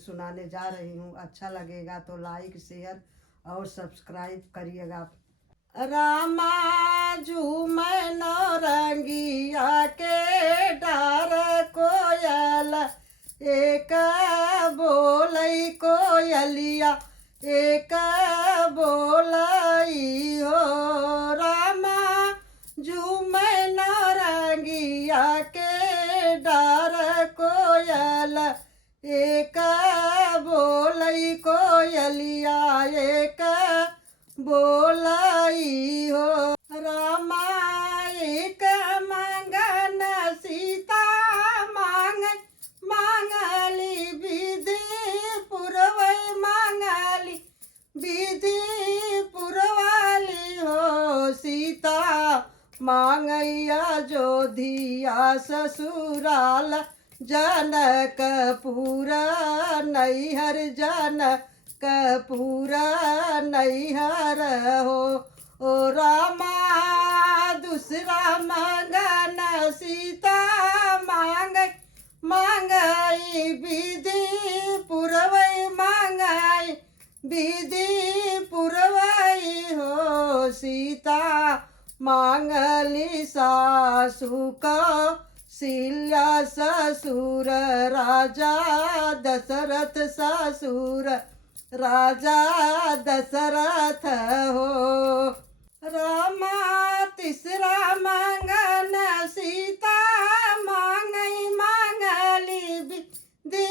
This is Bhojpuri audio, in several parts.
सुनाने जा रही हूँ। अच्छा लगेगा तो लाइक शेयर और सब्सक्राइब करिएगा। रामा झूमै नौरंगिया के डार कोयल, एक बोलै कोयलिया एक बोलाई हो। रामा झूमै नौरंगिया के डार कोयल, एक बोलै कोयलिया एक बोलाई हो। रामा एक मंगन सीता मांग मांगली विधि पुरवै मांगली विधि पुरवाली हो। सीता मांगैया जोधिया ससुराल जनकपुर नैहर जनकपुर नैहर हो। ओ रामा दूसरा मंगन सीता मांगई विधि पुरवै मांगई विधि पुरवई हो। सीता मांगली सासु कौशल्या ससुर राजा दशरथ ससुर राजा दशरथ हो। रामा तीसरा मंगन सीता मांगली विधि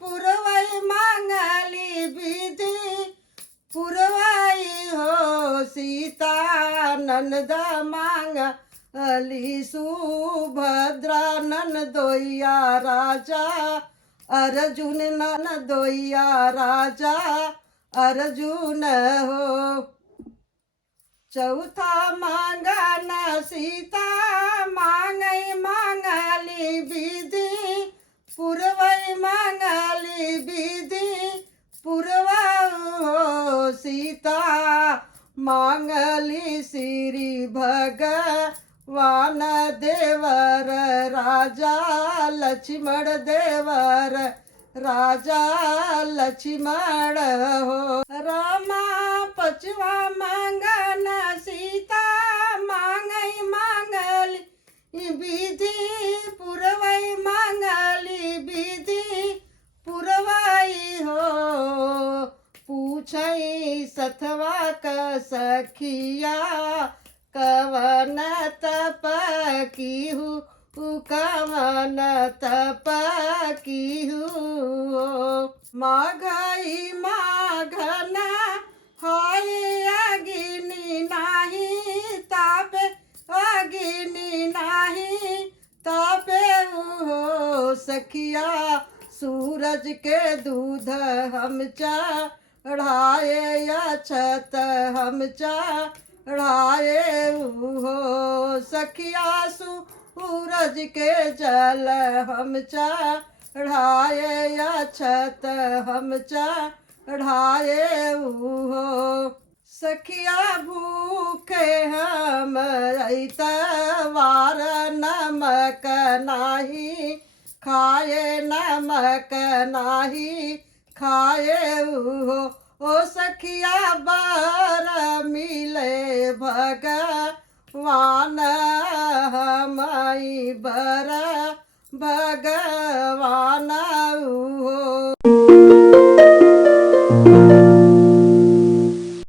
पुरवै मांगली विधि पुरवाई हो। सीता नंद मांगली सुभद्रा नंदोइया राजा अर्जुन नंदोइया राजा अर्जुन हो। चौथा मंगन सीता मांगली विधि पुरवै मांगली विधि पुरवा हो। सीता मांगली श्री भगवान देवर राजा लक्ष्मण देवर राजा लक्ष्मण हो। रामा पचवा मंगन सीता मांगली विधि पुरवै मांगली विधि पुरवाई हो। पूछई सतवा क सखिया कवन तप कीहू कवन तप कीहू। माघई माघन हाय अग्नि नाही तापे अग्नि नाही तापे हो। सखिया सूरज के दूध हम चढ़ाए अक्षत हम चढ़ाए हो। सखिया सूरज के जल हम चढ़ाए अक्षत हम चढ़ाए हो। सखिया भूखे हम ऐतवार नमक नाही खाए नमक नाही खाए हो। ओ सखिया बर मिले भगवान हमाई बर भगवान